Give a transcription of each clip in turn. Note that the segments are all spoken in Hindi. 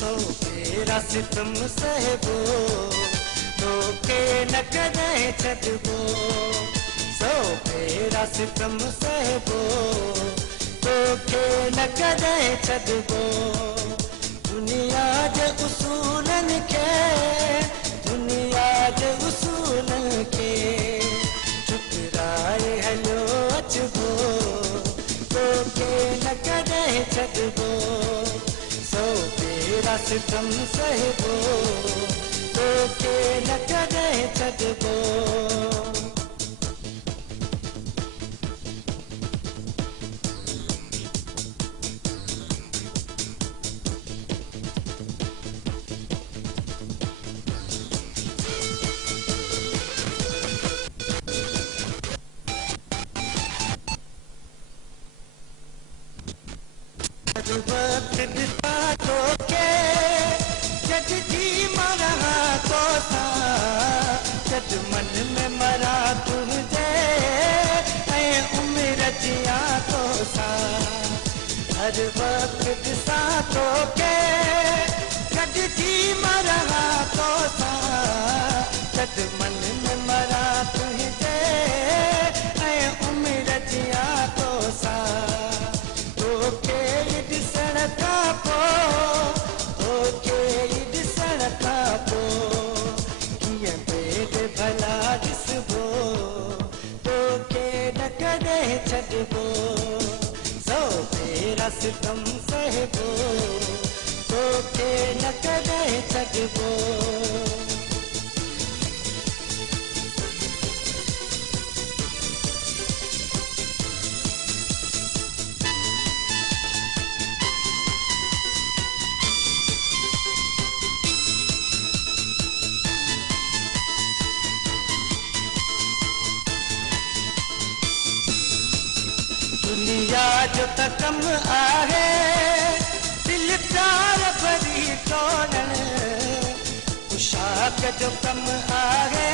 सौ तेरा सितम सहबो तोखे न कॾहिं छॾबो सौ तेरा सितम सहबो तोखे न कॾहिं छॾबो दुनिया जे उसूलनि खे दुनिया जे उसूलनि खे ठुकराए हलियो अचबो तोखे न कॾहिं छॾबो सौ तेरा सितम सहबो तोखे न कॾहिं छॾबो वक्त दिता तोखे जग जी मरा तो सा जग मन में मरा तुझे ऐं उम्र जिया तो सा हर वक्त दिसा तोखे जग जी मरा तो सा जग मन में मरा तुझे ऐं उम्र जिया तो सा तोखे ॾिसण खां पोइ तोखे ॾिसण खां पोइ कीअं पेट भला ॾिसबो तोखे न कॾहिं छॾबो सौ तेरा सितम सहबो तोखे न कॾहिं छॾबो दुनिया जो त कम आहे दिल प्यार भरी तोड़ण पोशाक जो कम आहे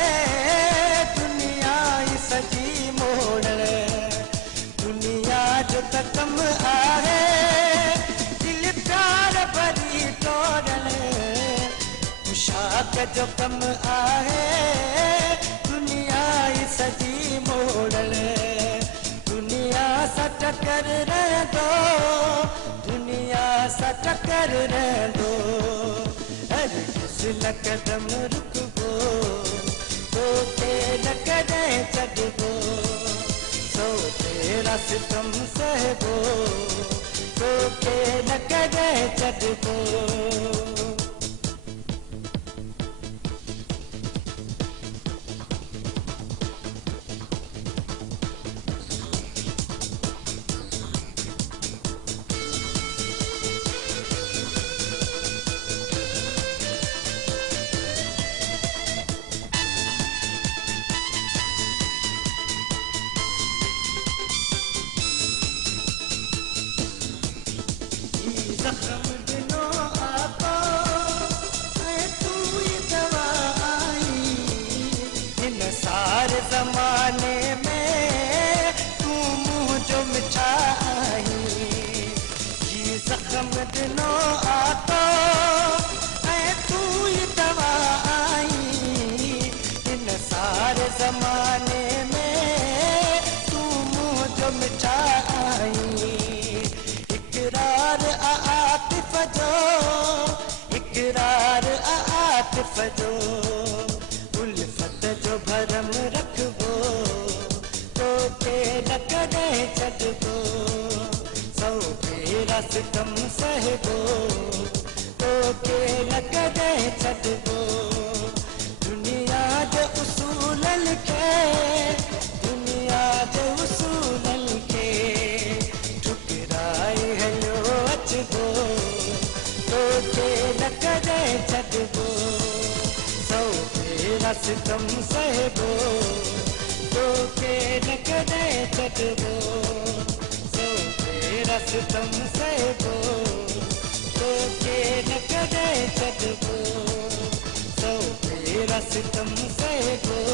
दुनिया ई सजी मोड़ण दुनिया जो त कम आहे दिल प्यार भरी तोड़ण पोशाक जो कम आहे दुनिया ई सजी मोड़ण दुनिया सा टकर दो दुनिया सा टकर दो हर किस न कदम रुकबो तोखे न कॾहिं छॾबो सौ तेरा सितम सहबो तोखे न कॾहिं छॾबो जख्म दिनो आपो ऐं तू ही दवा आई हिन सारे ज़माने में तू मुझो मिठा आई ये जख्म दिनो आपो ऐं तू ही दवा आई हिन सारे ज़माने में तू मुझो मिठा आई इकरार आतिफ जो इकरार आतिफ जो उल्फत जो भरम रखबो तोखे न कॾहिं छॾबो सौ तेरा सितम सहबो तोखे न कॾहिं छॾबो दुनिया जे उसूलनि खे दुनिया जे उसूलनि खे ठुकराए हलियो अचबो तोखे न कॾहिं छॾबो सौ तेरा सितम सहबो तोखे न कॾहिं छॾबो सौ तेरा सितम सहबो तोखे न कॾहिं छॾबो सौ तेरा सितम सहबो